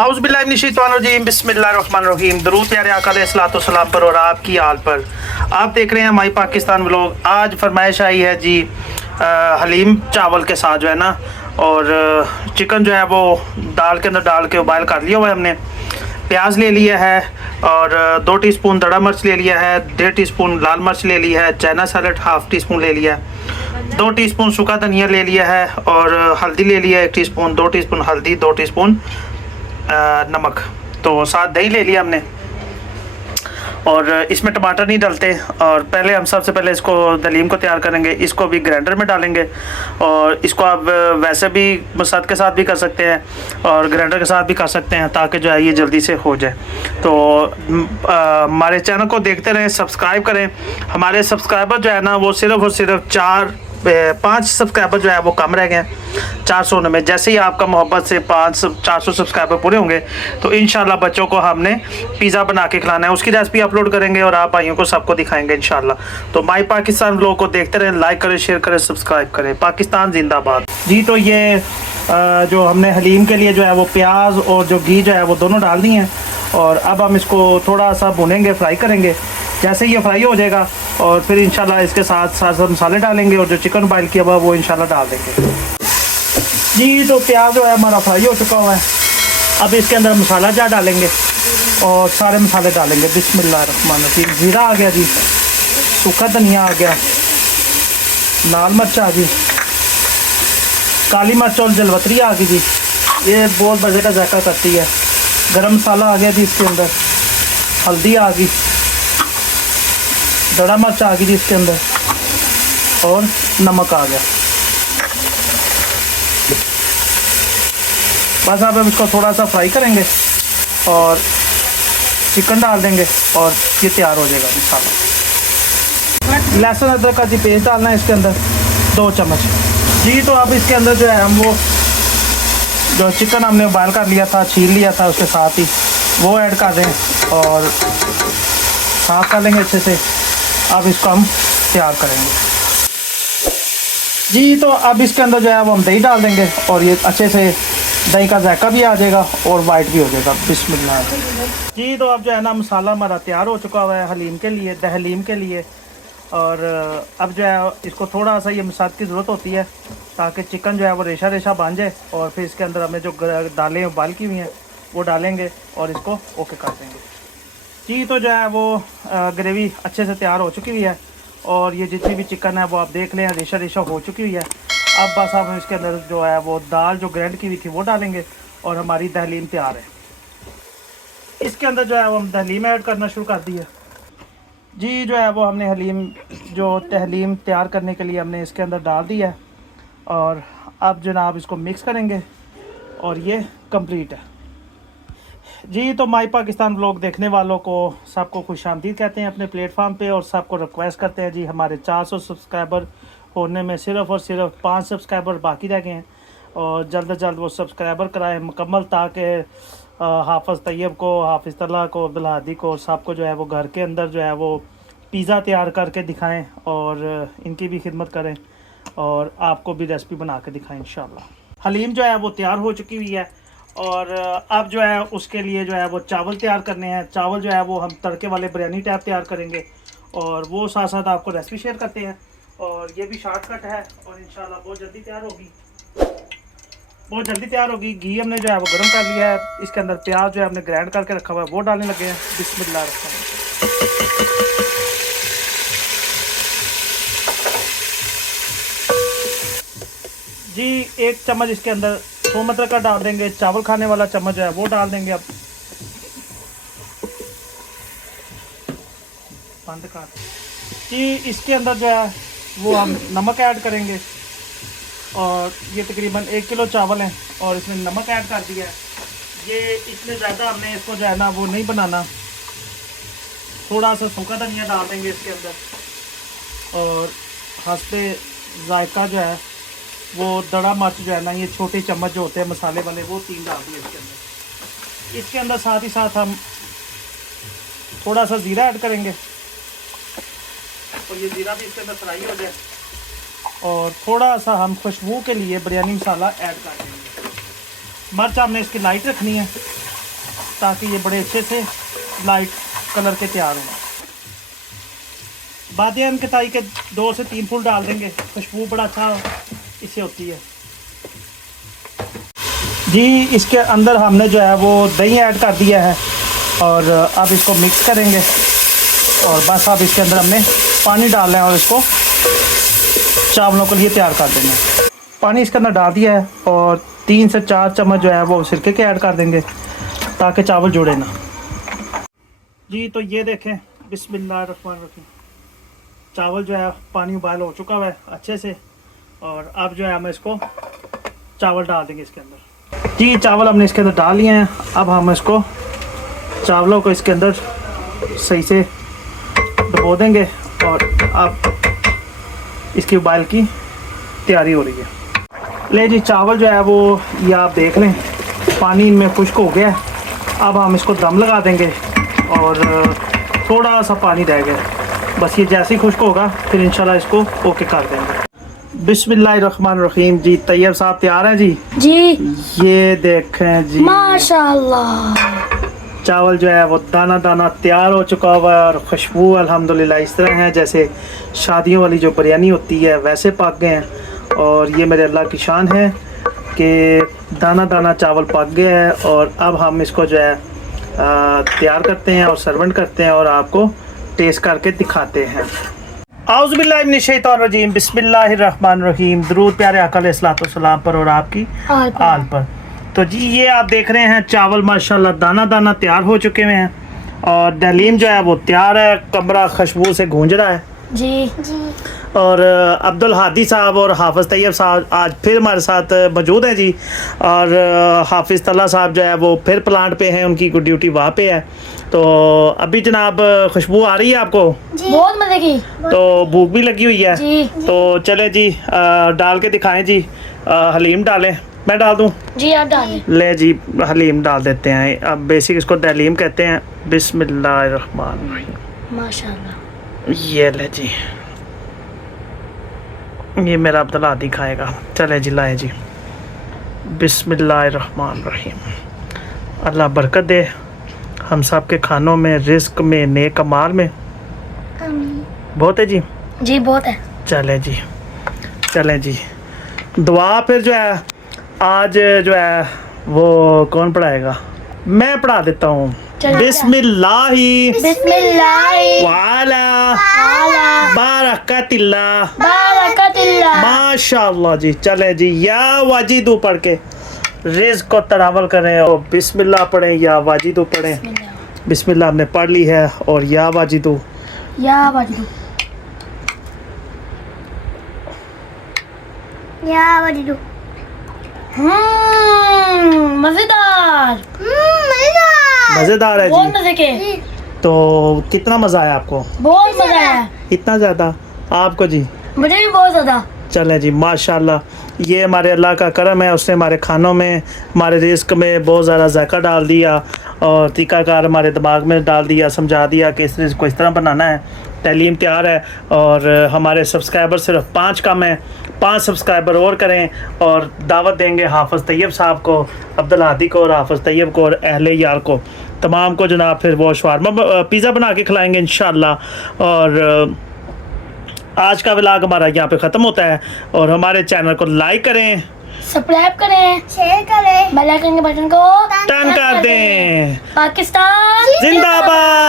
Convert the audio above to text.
औज़ुबिल्लाहिमिनश्शैतानिर्रजीम बिस्मिल्लाहिर्रहमानिर्रहीम। दरूद यार आका अलैहिस्सलाम पर और आपकी हाल पर। आप देख रहे हैं माई पाकिस्तान व्लॉग। आज फरमाइश आई है जी हलीम चावल के साथ जो है ना, और चिकन जो है वो दाल के अंदर डाल के उबाइल कर लिया हुआ है हमने। प्याज ले लिया है और 2 टीस्पून दड़ा मिर्च ले लिया है, 1.5 टीस्पून लाल मिर्च ले लिया है, चाइना सैलेड हाफ़ टीस्पून ले लिया है, 2 टीस्पून सूखा धनिया ले लिया है और हल्दी ले लिया है 1 टीस्पून, 2 टीस्पून हल्दी, 2 टीस्पून नमक। तो साथ दही ले लिया हमने और इसमें टमाटर नहीं डलते। और पहले हम सबसे पहले इसको दलीम को तैयार करेंगे। इसको भी ग्राइंडर में डालेंगे और इसको आप वैसे भी मसाद के साथ भी कर सकते हैं और ग्राइंडर के साथ भी कर सकते हैं, ताकि जो है ये जल्दी से हो जाए। तो हमारे चैनल को देखते रहें, सब्सक्राइब करें। हमारे सब्सक्राइबर जो है ना वो सिर्फ़ और सिर्फ 5 सब्सक्राइबर जो है वो कम रह गए 400 में। जैसे ही आपका मोहब्बत से 400 सब्सक्राइबर पूरे होंगे तो इंशाल्लाह बच्चों को हमने पिज़्ज़ा बना के खिलाना है। उसकी रेसिपी अपलोड करेंगे और आप भाइयों को सबको दिखाएंगे इंशाल्लाह। तो माई पाकिस्तान व्लॉग को देखते रहें, लाइक करें, शेयर करें, सब्सक्राइब करें। पाकिस्तान जिंदाबाद जी। तो ये जो हमने हलीम के लिए जो है वो प्याज और जो घी जो है वो दोनों डाल दी हैं और अब हम इसको थोड़ा सा भुनेंगे, फ्राई करेंगे। जैसे ये फ्राई हो जाएगा और फिर इंशाल्लाह इसके साथ साथ मसाले डालेंगे और जो चिकन बॉयल किया हुआ वो इंशाल्लाह डाल देंगे जी। तो प्याज जो है हमारा फ्राई हो चुका हुआ है। अब इसके अंदर मसाला जार डालेंगे और सारे मसाले डालेंगे। बिस्मिल्लाहिर्रहमानिर्रहीम। जीरा आ गया जी, सूखा धनिया आ गया, लाल मिर्च आ गई, काली मिर्च और जलवतरी आ गई जी, ये बहुत मज़े का जायका करती है। गरम मसाला आ गया जी इसके अंदर, हल्दी आ गई, दड़ा मिर्च आ गई जी इसके अंदर और नमक आ गया। बस अब हम इसको थोड़ा सा फ्राई करेंगे और चिकन डाल देंगे और ये तैयार हो जाएगा इंशाल्लाह। लहसुन अदरक का जी पेस्ट डालना है इसके अंदर 2 चम्मच जी। तो अब इसके अंदर जो है हम वो जो चिकन हमने बॉयल कर लिया था, छील लिया था, उसके साथ ही वो ऐड कर दें और साफ कर लेंगे अच्छे से। अब इसको हम तैयार करेंगे जी। तो अब इसके अंदर जो है वो हम दही डाल देंगे और ये अच्छे से दही का जायका भी आ जाएगा और वाइट भी हो जाएगा। बिस्मिल्लाह जी। तो अब जो है ना मसाला हमारा तैयार हो चुका हुआ है हलीम के लिए, दहलीम के लिए। और अब जो है इसको थोड़ा सा ये मसाद की ज़रूरत होती है ताकि चिकन जो है वो रेशा रेशा बन जाए। और फिर इसके अंदर हमें जो दालें उबाल की हुई हैं वो डालेंगे और इसको ओके कर देंगे जी। तो जो है वो ग्रेवी अच्छे से तैयार हो चुकी हुई है और ये जितनी भी चिकन है वो आप देख लें रेशा रेशा हो चुकी हुई है। अब बस हम इसके अंदर जो है वो दाल जो ग्राइंड की हुई थी वो डालेंगे और हमारी दहलीम तैयार है। इसके अंदर जो है वो हम दहलीम ऐड करना शुरू कर दी है जी। जो है वो हमने हलीम जो तहलीम तैयार करने के लिए हमने इसके अंदर डाल दिया है और अब जनाब इसको मिक्स करेंगे और ये कंप्लीट है जी। तो माई पाकिस्तान व्लॉग देखने वालों को सबको खुशामदीद कहते हैं अपने प्लेटफॉर्म पे और सबको रिक्वेस्ट करते हैं जी, हमारे 400 सब्सक्राइबर होने में सिर्फ़ और सिर्फ 5 सब्सक्राइबर बाकी रह गए हैं और जल्द से जल्द वो सब्सक्राइबर कराएं मुकम्मल, ताकि हाफ़िज़ तैयब को, हाफ़िज़ तल्ला को, अब्दुल को और सबको जो है वो घर के अंदर जो है वो पिज़्ज़ा तैयार करके दिखाएं और इनकी भी खिदमत करें और आपको भी रेसिपी बना के दिखाएं इंशाल्लाह। हलीम जो है वो तैयार हो चुकी हुई है और अब जो है उसके लिए जो है वो चावल तैयार करने हैं। चावल जो है वो हम तड़के वाले बिरयानी टाइप तैयार करेंगे और वो साथ साथ आपको रेसिपी शेयर करते हैं। और ये भी शॉर्टकट है और इंशाल्लाह बहुत जल्दी तैयार होगी। घी हमने जो है वो गर्म कर लिया है। इसके अंदर प्याज जो है हमने ग्राइंड करके रखा हुआ है वो डालने लगे हैं। बिस्मिल्लाह जी। 1 चम्मच इसके अंदर थोम अदरक का डाल देंगे। चावल खाने वाला चम्मच जो है वो डाल देंगे। अब बंद कर जी। इसके अंदर जो है वो हम नमक ऐड करेंगे और ये तकरीबन 1 किलो चावल हैं और इसमें नमक ऐड कर दिया है। ये इतने ज़्यादा हमने इसको जो है ना वो नहीं बनाना। थोड़ा सा सूखा धनिया डाल देंगे इसके अंदर और हंसते जायका जो है वो दड़ा मिर्च जो है ना, ये छोटे चम्मच जो होते हैं मसाले वाले, वो 3 डाल दिए इसके अंदर। इसके अंदर साथ ही साथ हम थोड़ा सा ज़ीरा ऐड करेंगे और ये ज़ीरा भी इसके अंदर फ्राई हो जाए और थोड़ा सा हम खुशबू के लिए बिरयानी मसाला ऐड कर देंगे। मिर्च हमने इसकी लाइट रखनी है ताकि ये बड़े अच्छे से लाइट कलर के तैयार हों। बादियान के ताई के 2 से 3 फूल डाल देंगे, खुशबू बड़ा अच्छा इससे होती है जी। इसके अंदर हमने जो है वो दही ऐड कर दिया है और अब इसको मिक्स करेंगे और बस अब इसके अंदर हमने पानी डालना है और इसको चावलों के लिए तैयार कर देना है। पानी इसके अंदर डाल दिया है और 3 से 4 चम्मच जो है वो सिरके के ऐड कर देंगे ताकि चावल जुड़े ना जी। तो ये देखें, बिस्मिल्लाहिर्रहमानिर्रहीम, चावल जो है पानी उबाल हो चुका है अच्छे से और अब जो है हम इसको चावल डाल देंगे इसके अंदर जी। चावल हमने इसके अंदर डाल लिए हैं। अब हम इसको चावलों को इसके अंदर सही से डुबो देंगे और अब इसकी उबाल की तैयारी हो रही है। ले जी, चावल जो है वो ये आप देख लें पानी इनमें खुश्क हो गया। अब हम इसको दम लगा देंगे और थोड़ा सा पानी रह गया, बस ये जैसे ही खुश्क होगा फिर इंशाल्लाह इसको ओके कर देंगे। बिस्मिल्लाहिर्रहमानिर्रहीम जी। तैयब साहब तैयार हैं जी? जी। ये देखें जी, माशाल्लाह चावल जो है वो दाना दाना तैयार हो चुका हुआ है और खुशबू अल्हम्दुलिल्लाह इस तरह है जैसे शादियों वाली जो बिरयानी होती है वैसे पक गए हैं। और ये मेरे अल्लाह की शान है कि दाना दाना चावल पक गया है और अब हम इसको जो है तैयार करते हैं और सर्वेंट करते हैं और आपको टेस्ट करके दिखाते हैं। आउज़ुबिल्लाहि मिनश्शैतानिर्रजीम, बिस्मिल्लाहिर्रहमानिर्रहीम। दरूद प्यारे आका अलैहिस्सलातु वस्सलाम पर और आपकी आल पर। तो जी ये आप देख रहे हैं चावल माशाल्लाह दाना दाना तैयार हो चुके हुए हैं और दलीम जो है वो तैयार है, कमरा खुशबू से गूंज रहा है जी। और अब्दुल हादी साहब और हाफिज़ तैयब साहब आज फिर हमारे साथ मौजूद हैं जी। और हाफिज़ तल्ला साहब जो है वो फिर प्लांट पे हैं, उनकी ड्यूटी वहाँ पे है। तो अभी जनाब खुशबू आ रही है आपको? बहुत मजे की। तो भूख भी लगी हुई है जी। तो चले जी डाल के दिखाएं जी। हलीम डालें, मैं डाल दूं? जी आप डालें। ले जी हलीम डाल देते हैं। अब बेसिक इसको दलीम कहते हैं। बिस्मिल्लाहिर्रहमानिर्रहीम। माशाल्लाह। ये ले जी, ये मेरा अब्दुल हादी खाएगा। चले जी लाए जी। बिस्मिल्लाहिर्रहमानिर्रहीम। अल्लाह बरकत दे हम सब के खानों में, रिस्क में, नेक अमाल में। बहुत है जी। जी बहुत है। चले जी, चले जी। दुआ फिर जो है आज जो है वो कौन पढ़ाएगा? मैं पढ़ा देता हूँ। बिस्मिल्लाहि बिस्मिल्लाहि वाला बारकतिल्लाह बारकतिल्लाह। माशाअल्लाह जी। चले जी, या वाजिदू पढ़ के रिज़्क़ को तनावल करें और बिस्मिल्लाह पढ़ें या वाजिदू पढ़ें। बिस्मिल्लाह हमने पढ़ ली है और या वाजिदू या वाजिदू या वाजिदू। मजेदार मज़ेदार है बहुत जी। मजे के। तो कितना मज़ा आया आपको? बहुत मजा आया। इतना ज़्यादा? आपको जी? मुझे भी बहुत ज्यादा। चले जी माशाल्लाह, ये हमारे अल्लाह का करम है, उसने हमारे खानों में, हमारे रिस्क में बहुत ज़्यादा जायका डाल दिया और तरीक़ाकार हमारे दिमाग में डाल दिया, समझा दिया कि इस रिज़्क़ को इस तरह बनाना है। तालीम तैयार है और हमारे सब्सक्राइबर सिर्फ 5 कम हैं। 5 सब्सक्राइबर और करें और दावत देंगे हाफिज़ तैयब साहब को, अब्दुल हादी को और हाफिज़ तैयब को और अहले यार को, तमाम को जनाब। फिर वो शवारमा पिज़्ज़ा बना के खिलाएँगे इंशाअल्लाह। और आज का व्लॉग हमारा यहाँ पे ख़त्म होता है और हमारे चैनल को लाइक करें, सब्सक्राइब करें, शेयर करें, बेल आइकन के बटन को टर्न कर दें। पाकिस्तान जिंदाबाद।